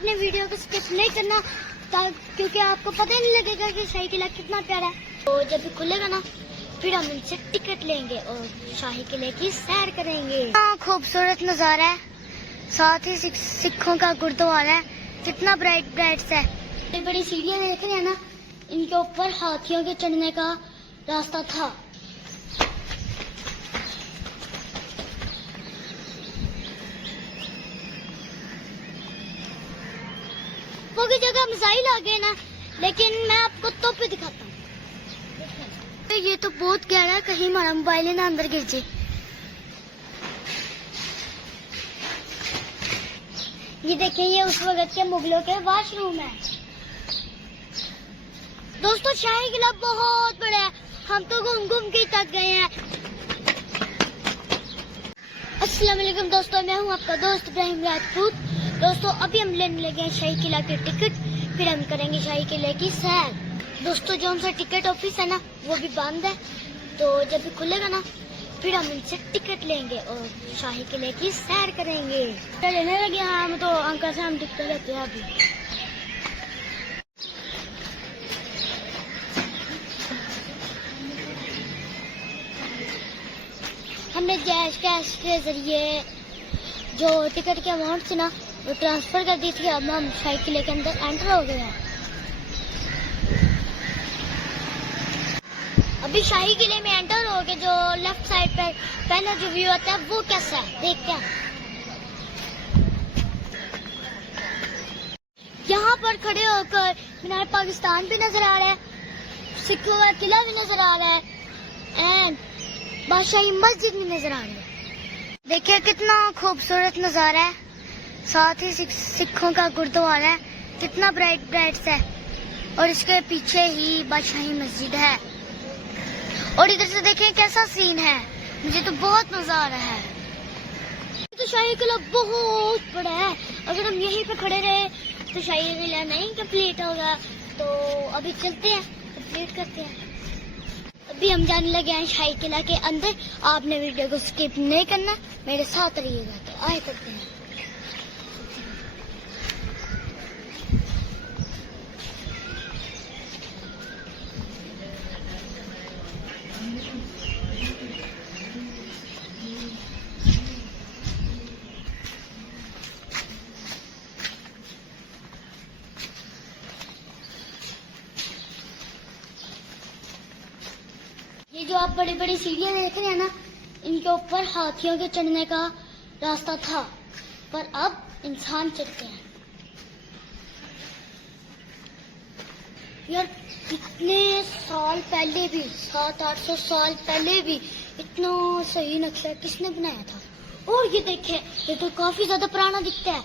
आपने वीडियो को स्किप नहीं करना क्योंकि आपको पता ही नहीं लगेगा कि शाही किला कितना प्यारा है। तो जब भी खुलेगा ना फिर हम इनसे टिकट लेंगे और शाही किले की सैर करेंगे। खूबसूरत नजारा है, साथ ही सिखों का गुरुद्वारा है, कितना ब्राइट ब्राइट है। बड़ी बड़ी सीढ़ियां देख रहे हैं ना, इनके ऊपर हाथियों के चढ़ने का रास्ता था। वो की जगह मिसाइल आ गए ना, लेकिन मैं आपको तोपे दिखाता हूँ। तो ये तो बहुत गहरा है, कहीं हमारा मोबाइल ना अंदर गिर जाए। ये देखें, ये उस वक्त के मुगलों के वॉशरूम है। दोस्तों शाही किला बहुत बड़ा है, हम तो घूम घूम के थक गए हैं। अस्सलाम वालेकुम दोस्तों, मैं हूँ आपका दोस्त इब्राहिम राजपूत। दोस्तों अभी हम लेने लगे हैं शाही किला की टिकट, फिर हम करेंगे शाही किले की सैर। दोस्तों जो हमसे टिकट ऑफिस है ना वो भी बंद है, तो जब भी खुलेगा ना फिर हम इनसे टिकट लेंगे और शाही किले की सैर करेंगे। लेने लगे हम तो अंकल से हम टिकट लेते हैं अभी। हमने कैश के जरिए जो टिकट की अमाउंट थी ना वो ट्रांसफर कर दी थी। अब हम शाही किले के अंदर एंटर हो गए हैं। अभी शाही किले में एंटर हो गए। जो लेफ्ट साइड पर पहला जो व्यू आता है वो कैसा है देखते हैं। यहाँ पर खड़े होकर मीनार पाकिस्तान भी नजर आ रहा है, सिखों का किला भी नजर आ रहा है एंड बादशाही मस्जिद भी नजर आ रही है। देखिए कितना खूबसूरत नजारा है, साथ ही सिखों का गुरुद्वारा है, कितना ब्राइट ब्राइट है, और इसके पीछे ही बादशाही मस्जिद है। और इधर से देखें कैसा सीन है, मुझे तो बहुत मजा आ रहा है। तो शाही किला बहुत बड़ा है, अगर हम यहीं पे खड़े रहे तो शाही किला नहीं कंप्लीट होगा। तो अभी चलते हैं, कंप्लीट करते हैं। अभी हम जाने लगे हैं शाही किला के अंदर। आपने वीडियो को स्किप नहीं करना, मेरे साथ रहिएगा। तो आए करते हैं। ये जो आप बड़ी बड़ी सीढ़ियां देख रहे हैं ना, इनके ऊपर हाथियों के चढ़ने का रास्ता था, पर अब इंसान चढ़ते हैं। यार कितने साल पहले भी, 700-800 साल पहले भी इतना सही नक्शा किसने बनाया था। और ये देखें, ये तो काफी ज्यादा पुराना दिखता है,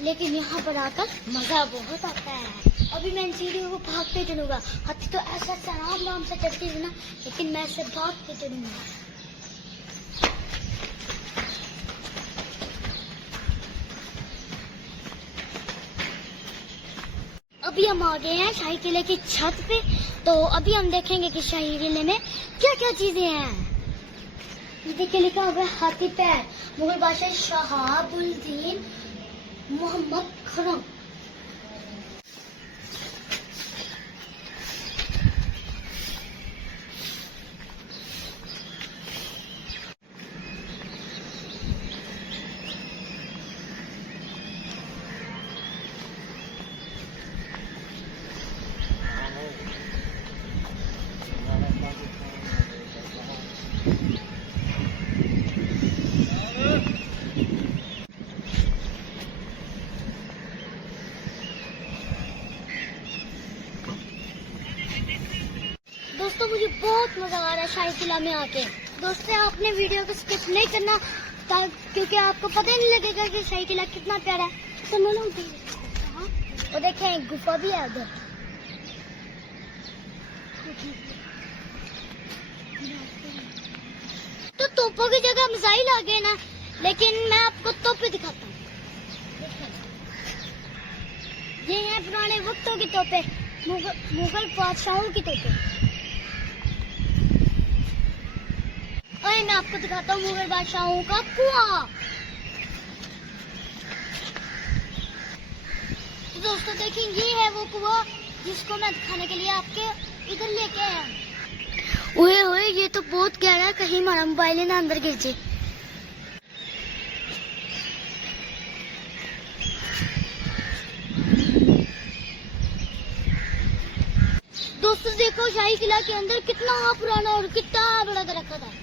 लेकिन यहाँ पर आकर मजा बहुत आता है। अभी मैं इन सीढ़ियों को भाग के चढ़ूंगा। हाथी तो ऐसा आराम से चढ़ती थी ना, लेकिन मैं ऐसे भाग के चढ़ूंगा। अभी हम आ गए हैं शाही किले की छत पे। तो अभी हम देखेंगे कि शाही किले में क्या क्या चीजें हैं। देखिए लिखा हुआ है हाथी पैर, मुगल बादशाह शहाबुद्दीन मोहम्मद खुरम। दोस्तों मुझे बहुत मजा आ रहा है शाही किला में आके। दोस्तों आपने वीडियो को स्किप नहीं करना क्योंकि आपको पता ही नहीं लगेगा कि शाही किला कितना प्यारा है। तो और देखें एक गुफा भी है उधर। तो तोपों की जगह मिसाइल आ गए ना, लेकिन मैं आपको तोपे दिखाता हूँ। ये हैं पुराने वक्तों की तोपे, मुगल बादशाहों की तोपे। और मैं आपको दिखाता हूँ मुगल बादशाहों का कुआं। तो दोस्तों देखिए, ये है वो कुआं जिसको मैं दिखाने के लिए आपके इधर लेके आया। ओए ओए, ये तो बहुत गहरा है, कहीं हमारा मोबाइल ना अंदर गिर जाए। दोस्तों देखो, शाही किला के अंदर कितना पुराना और कितना बड़ा दरख्त है।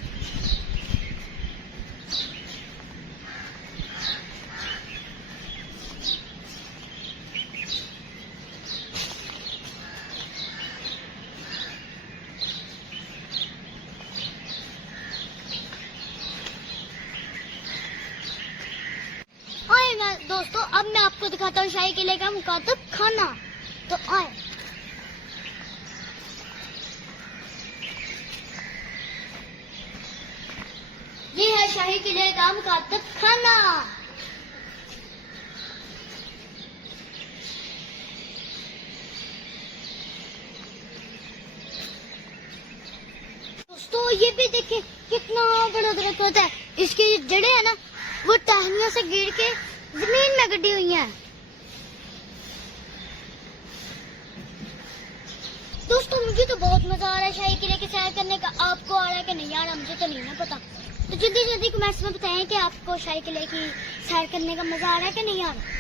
दोस्तों अब मैं आपको दिखाता हूँ शाही किले का मुकातब खाना। तो आए, ये है शाही किले का मुकातब खाना। दोस्तों ये भी देखिए कितना बड़ा दरख्त है। इसकी जड़ें है ना, वो टहनियों से गिर के जमीन में गड्डी हुई हैं। दोस्तों मुझे तो बहुत मजा आ रहा है शाही किले की सैर करने का। आपको आ रहा है कि नहीं आ रहा, मुझे तो नहीं ना पता। तो जल्दी जल्दी कमेंट्स में बताएं कि आपको शाही किले की सैर करने का मजा आ रहा है कि नहीं आ रहा।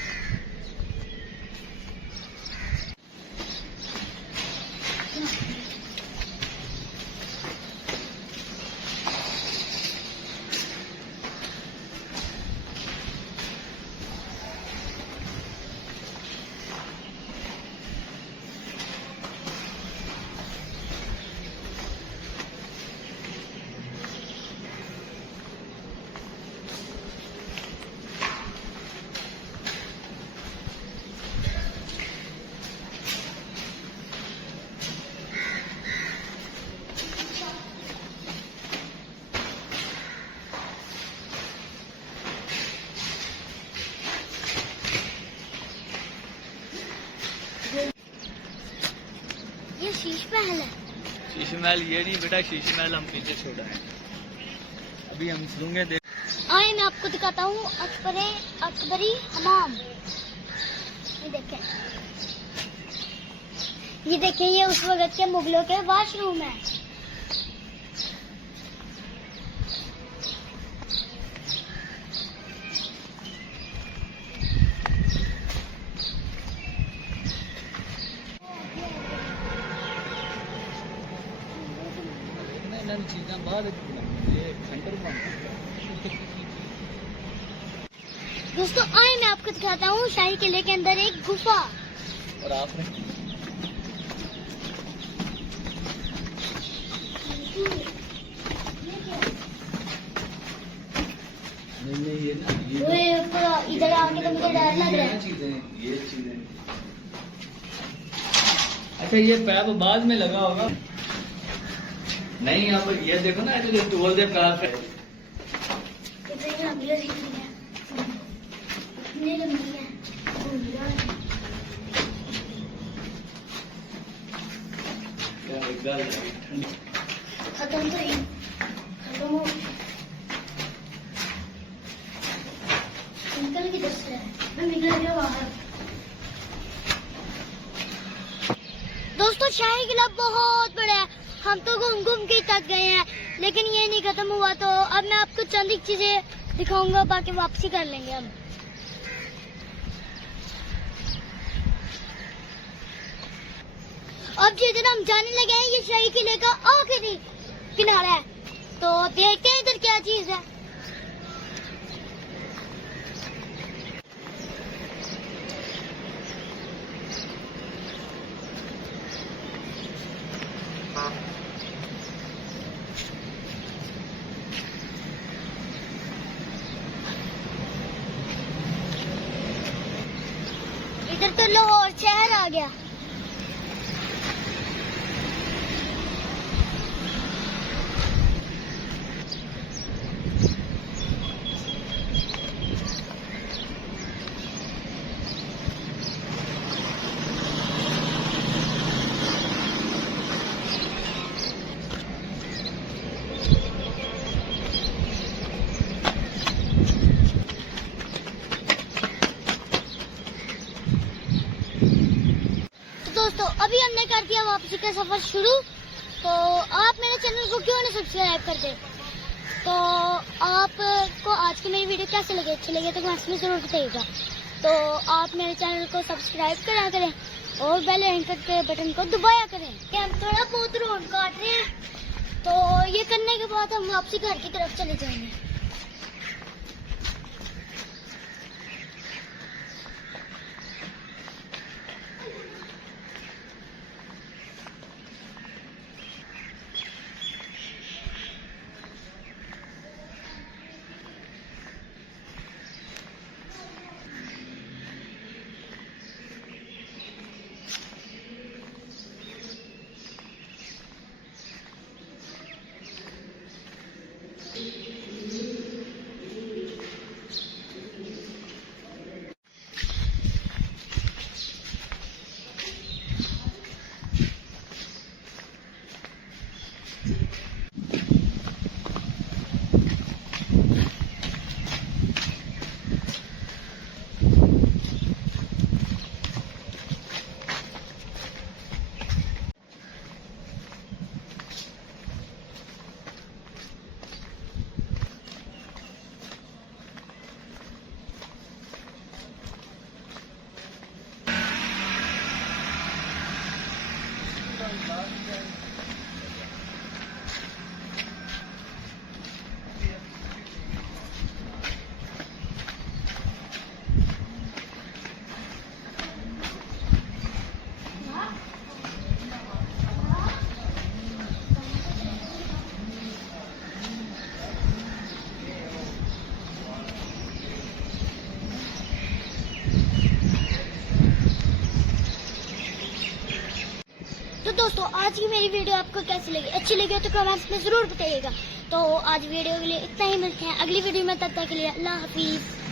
ये शीश महल है। शीश महल ये नहीं बेटा, शीश महल हम पीछे छोड़ा है, अभी हम चलूंगे। आए मैं आपको दिखाता हूँ अकबरी हमाम। ये देखें, ये उस वक्त के मुगलों के वॉशरूम है। चीज़ें बाद दोस्तों आए मैं आपको दिखाता हूँ शाही किले के अंदर एक गुफा। और आपने नहीं ये ना, ये इधर आके तो मुझे डर लग रहा है। ये चीजें अच्छा, ये पैप बाद में लगा होगा। नहीं यहाँ पर ये देखो ना, तो टोल दे पैप पे। खत्म तो ही खत्म हो, निकल किधर से है? मैं निकल गया बाहर। दोस्तों शाही किला बहुत बड़ा है, हम तो घूम घूम के थक गए हैं, लेकिन ये नहीं खत्म हुआ। तो अब मैं आपको चंद एक चीजें दिखाऊंगा, बाकी वापसी कर लेंगे हम। अब जिधर हम जाने लगे हैं, ये शाही किले का आखिरी किनारा है। तो देखते हैं इधर क्या चीज है। इधर तो लाहौर शहर आ गया। दोस्तों अभी हमने कर दिया वापसी का सफर शुरू। तो आप मेरे चैनल को क्यों नहीं सब्सक्राइब करते? तो आपको आज की मेरी वीडियो कैसे लगे, अच्छी लगे तो कमेंट्स में जरूर बताइएगा। तो आप मेरे चैनल को सब्सक्राइब करा करें और बेल आइकन के बटन को दबाया करें। कि हम थोड़ा बहुत रोड काट रहे हैं, तो ये करने के बाद हम वापसी घर की तरफ चले जाएंगे। तो दोस्तों आज की मेरी वीडियो आपको कैसी लगी, अच्छी लगी तो कमेंट्स में जरूर बताइएगा। तो आज वीडियो के लिए इतना ही, मिलते हैं अगली वीडियो में, तब तक के लिए अल्लाह हाफिज।